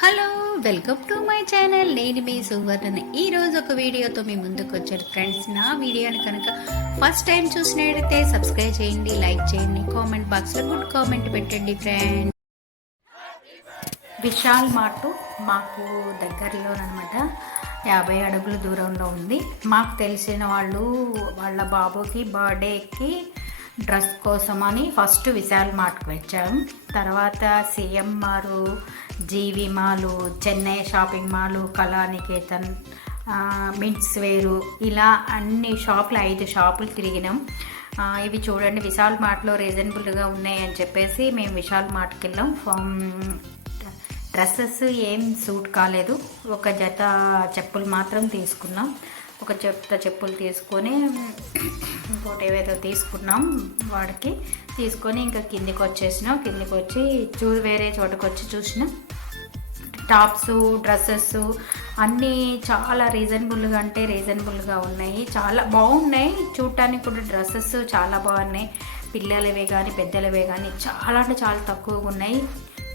Hello welcome to my channel. నేను మీ సువర్ణ ఈరోజు ఒక వీడియోతో మీ ముందుకు వచ్చారు. ఫ్రెండ్స్ నా వీడియోని కనుక ఫస్ట్ టైం చూసినట్టయితే సబ్స్క్రైబ్ చేయండి లైక్ చేయండి కామెంట్ బాక్స్లో గుడ్ కామెంట్ పెట్టండి ఫ్రెండ్. విశాల్ మార్ట్ మాకు దగ్గరలో అనమాట యాభై అడుగుల దూరంలో ఉంది. మాకు తెలిసిన వాళ్ళు వాళ్ళ బాబుకి బర్త్డేకి డ్రెస్ కోసమని ఫస్ట్ విశాల్ మార్ట్కి వచ్చాము తర్వాత CMR GV mall Chennai shopping mall Kalanikethan mids వేరు ఇలా అన్ని షాపులు ఐదు షాపులు తిరిగినాం. ఇవి చూడండి విశాల్ మార్ట్లో రీజనబుల్గా ఉన్నాయి అని చెప్పేసి మేము విశాల్ మార్ట్కి వెళ్ళాం డ్రెస్సెస్ ఏం సూట్ కాలేదు. ఒక జత చెప్పులు మాత్రం తీసుకున్నాం. ఒక జత చెప్పులు తీసుకొని ఇంకోటి ఏవేదో తీసుకున్నాం వాడికి. తీసుకొని ఇంకా కిందికి వచ్చేసినాం కిందికి వచ్చి చూ వేరే చోటకు వచ్చి చూసినాం. టాప్స్ డ్రెస్సెస్ అన్నీ చాలా రీజనబుల్గా అంటే రీజనబుల్గా ఉన్నాయి. చాలా బాగున్నాయి. చూడటానికి కూడా డ్రెస్సెస్ చాలా బాగున్నాయి. పిల్లలవే కానీ పెద్దలవే కానీ చాలా అంటే చాలా తక్కువగా ఉన్నాయి.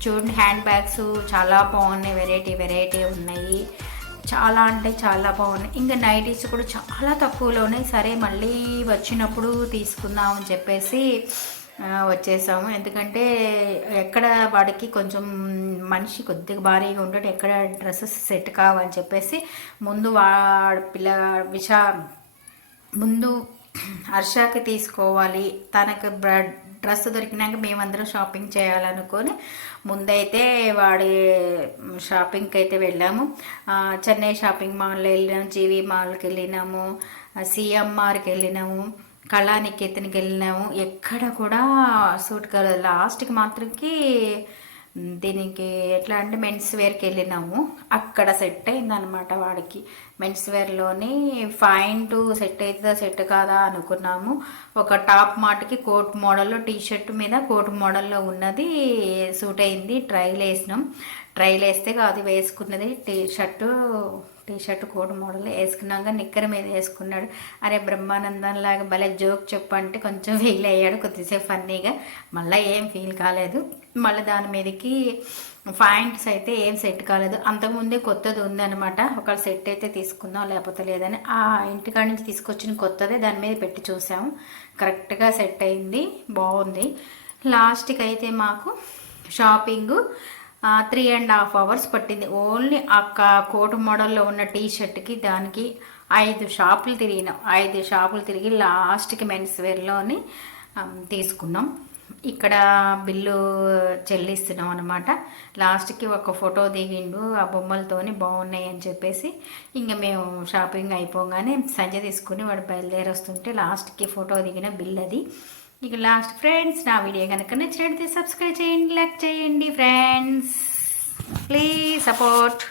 చూడండి హ్యాండ్ బ్యాగ్స్ చాలా బాగున్నాయి వెరైటీ వెరైటీ ఉన్నాయి. చాలా అంటే చాలా బాగున్నాయి. ఇంకా నైటీస్ కూడా చాలా తక్కువలో ఉన్నాయి. సరే మళ్ళీ వచ్చినప్పుడు తీసుకుందాం అని చెప్పేసి వచ్చేసాము. ఎందుకంటే ఎక్కడ వాడికి కొంచెం మనిషి కొద్దిగా భారీగా ఉంటాడు ఎక్కడ డ్రెస్సెస్ సెట్ కావని చెప్పేసి ముందు వాడు పిల్ల విషా ముందు హర్షాకి తీసుకోవాలి. తనకు డ్రెస్ దొరికినాక మేమందరం షాపింగ్ చేయాలనుకొని ముందైతే వాడి షాపింగ్కి అయితే వెళ్ళాము చెన్నై షాపింగ్ మాల్లో వెళ్ళినాము జీవి మాల్కి వెళ్ళినాము సిఎంఆర్కి వెళ్ళినాము కళానికేతన్కి వెళ్ళినాము. ఎక్కడ కూడా సూట్ కలర్ లాస్ట్కి మాత్రంకి దీనికి ఎట్లా అంటే మెన్స్ వేర్కి వెళ్ళినాము. అక్కడ సెట్ అయిందనమాట వాడికి. మెన్స్ వేర్లోని ఫైన్ టు సెట్ అవుతుందా సెట్ కాదా అనుకున్నాము. ఒక టాప్ మాటకి కోట్ మోడల్లో టీ షర్ట్ మీద కోట్ మోడల్లో ఉన్నది సూట్ అయింది. ట్రైల్ వేసినాం. ట్రైల్ వేస్తే అది వేసుకున్నది T shirt T shirt coat model వేసుకున్నాక నిక్కర మీద వేసుకున్నాడు. అరే బ్రహ్మానందం లాగా భలే జోక్ చెప్పు అంటే కొంచెం ఫీల్ అయ్యాడు కొద్దిసేపు ఫన్నీగా. మళ్ళీ ఏం ఫీల్ కాలేదు. మళ్ళీ దాని మీదకి పాయింట్స్ అయితే ఏం సెట్ కాలేదు. అంతకుముందే కొత్తది ఉందనమాట ఒకవేళ సెట్ అయితే తీసుకుందాం లేకపోతే లేదని. ఆ ఇంటికాడ నుంచి తీసుకొచ్చిన కొత్తదే దాని మీద పెట్టి చూసాము కరెక్ట్గా సెట్ అయింది బాగుంది. లాస్ట్కి అయితే మాకు shopping three and half hours పట్టింది. ఓన్లీ అక్క కోటు మోడల్లో ఉన్న టీ షర్ట్కి దానికి ఐదు షాపులు తిరిగినాం. ఐదు షాపులు తిరిగి లాస్ట్కి మెన్స్ వేర్లోని తీసుకున్నాం. ఇక్కడ బిల్లు చెల్లిస్తున్నాం అనమాట లాస్ట్కి ఒక ఫోటో దిగిండు ఆ బొమ్మలతోని బాగున్నాయి అని చెప్పేసి ఇంకా మేము షాపింగ్ అయిపోగానే సంజ తీసుకుని వాడు బయలుదేరి వస్తుంటే లాస్ట్కి ఫోటో దిగిన బిల్ అది. ఇక లాస్ట్ ఫ్రెండ్స్ నా వీడియో కనుక నచ్చినట్లయితే సబ్స్క్రైబ్ చేయండి లైక్ చేయండి ఫ్రెండ్స్ ప్లీజ్ సపోర్ట్